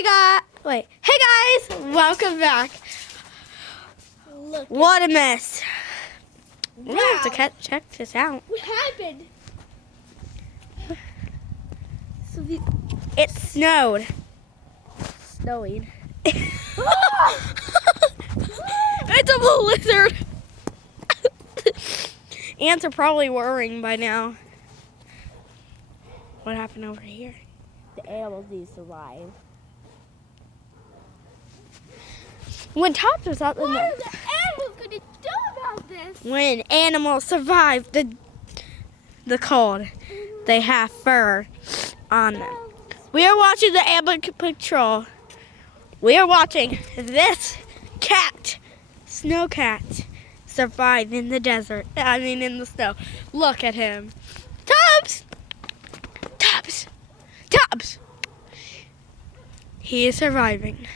Hey guys, welcome back. Look. What a mess. Wow. We're gonna have to check this out. What happened? It snowed. Snowing. It's a blizzard. Ants are probably worrying by now. What happened over here? The animals need to survive. When Tops was out in What the... are the animals going to do about this? When animals survive the cold, they have fur on them. We are watching the Animal Patrol. We are watching this cat, snow cat, survive in the desert. In the snow. Look at him. Tubbs! Tubbs! Tubbs! He is surviving.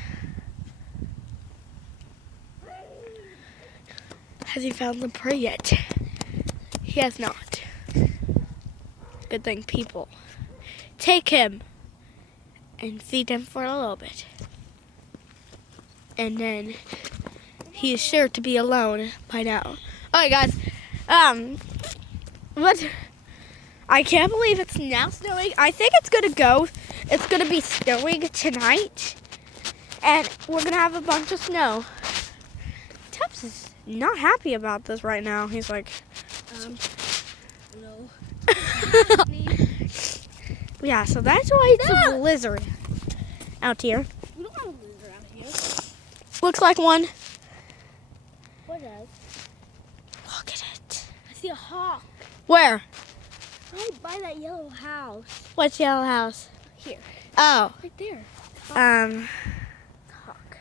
Has he found the prey yet? He has not. Good thing people take him and feed him for a little bit. And then he is sure to be alone by now. Alright guys, what? I can't believe it's now snowing. I think it's gonna be snowing tonight. And we're gonna have a bunch of snow. Tubbs is not happy about this right now. He's like, No. yeah, so that's why it's a blizzard out here. We don't have a blizzard out here. Looks like one. What does? Look at it. I see a hawk. Where? Right by that yellow house. What's yellow house? Here. Oh. Right there. Hawk.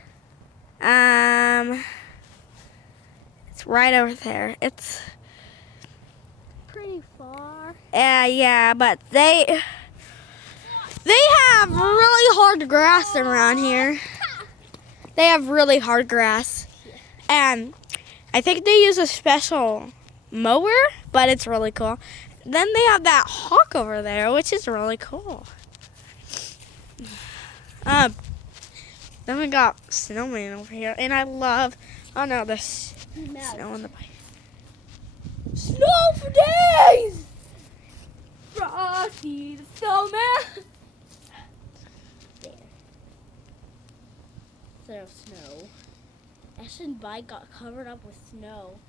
It's right over there. It's Pretty far. yeah, but they have really hard grass around here. They have really hard grass. And I think they use a special mower, but it's really cool. Then they have that hawk over there, which is really cool. Then we got snowman over here, and I love, oh no, the snow in the pipe. Snow for days! Frosty the snowman! There. Instead of snow. Ashton bike got covered up with snow.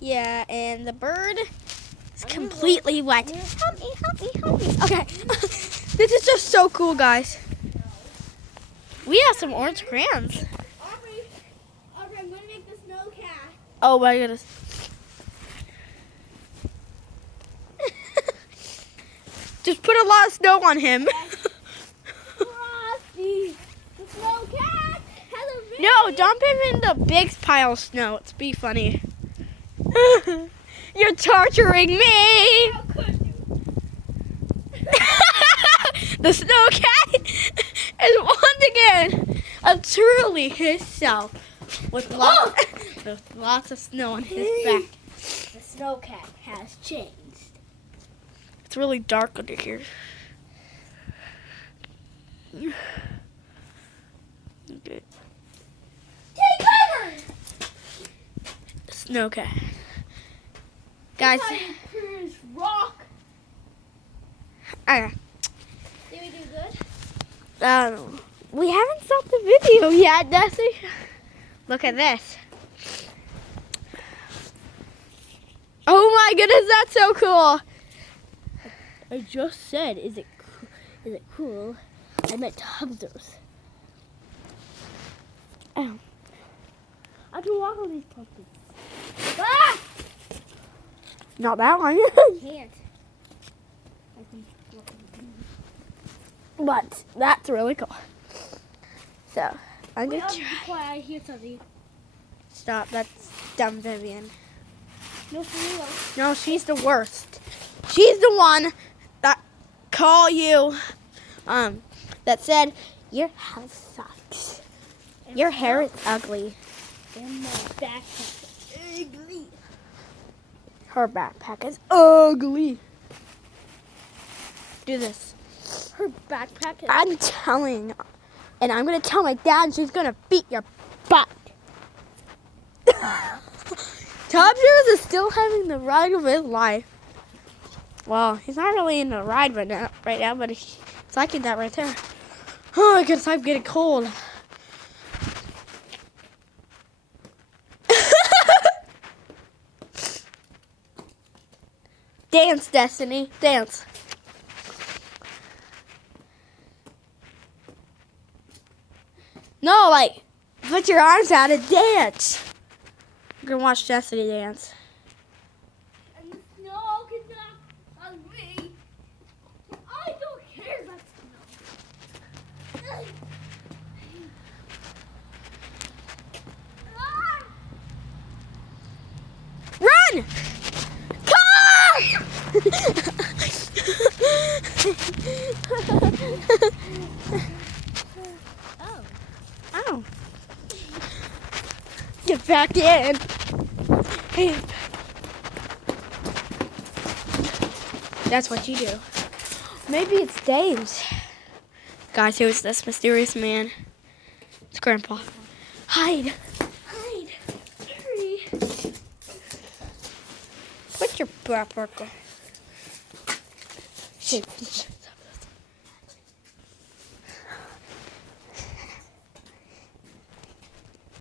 Yeah, and the bird is completely wet. Help me, help me, help me. Okay, this is just so cool, guys. We have some orange crayons. Aubrey, I'm going to make the snow cat. Oh my goodness. Just put a lot of snow on him. Frosty the snow cat has a baby. No, dump him in the big pile of snow. It's be funny. You're torturing me. How could you? The snow cat is once again a truly himself with lots of snow on his back. The snow cat has changed. It's really dark under here. Okay. Take cover! Snow cat. Guys, Here's rock. okay. Did we do good? We haven't stopped the video yet, Desi. Look at this. Oh my goodness, that's so cool. I just said, is it cool? I meant Tubbsers. Oh. I can walk on these pumpkins. Ah! Not that one. Can't. I can walk on these. But that's really cool. So, I'm Wait, going to be try. quiet, I hear something. Stop, that's dumb Vivian. No, for real. No, she's the worst. She's the one that called you, that said, your hair sucks. Your hair is ugly. And my backpack is ugly. Her backpack is ugly. Do this. Her backpack is... I'm telling and I'm gonna tell my dad, and she's gonna beat your butt. Tom Jones is still having the ride of his life. Well, he's not really in the ride right now, but he's liking that right there. Oh, I guess I'm getting cold. Dance, Destiny, dance. No, like, put your arms out and dance. We're gonna watch Destiny dance. And the snow can knock on me. I don't care about snow. Ah! Run! Car! Oh. Ow. Get back in. Hey. That's what you do. Maybe it's Dave's. Guys, who is this mysterious man? It's Grandpa. Hide. Hide. Hurry. Put your butt worker. Shit.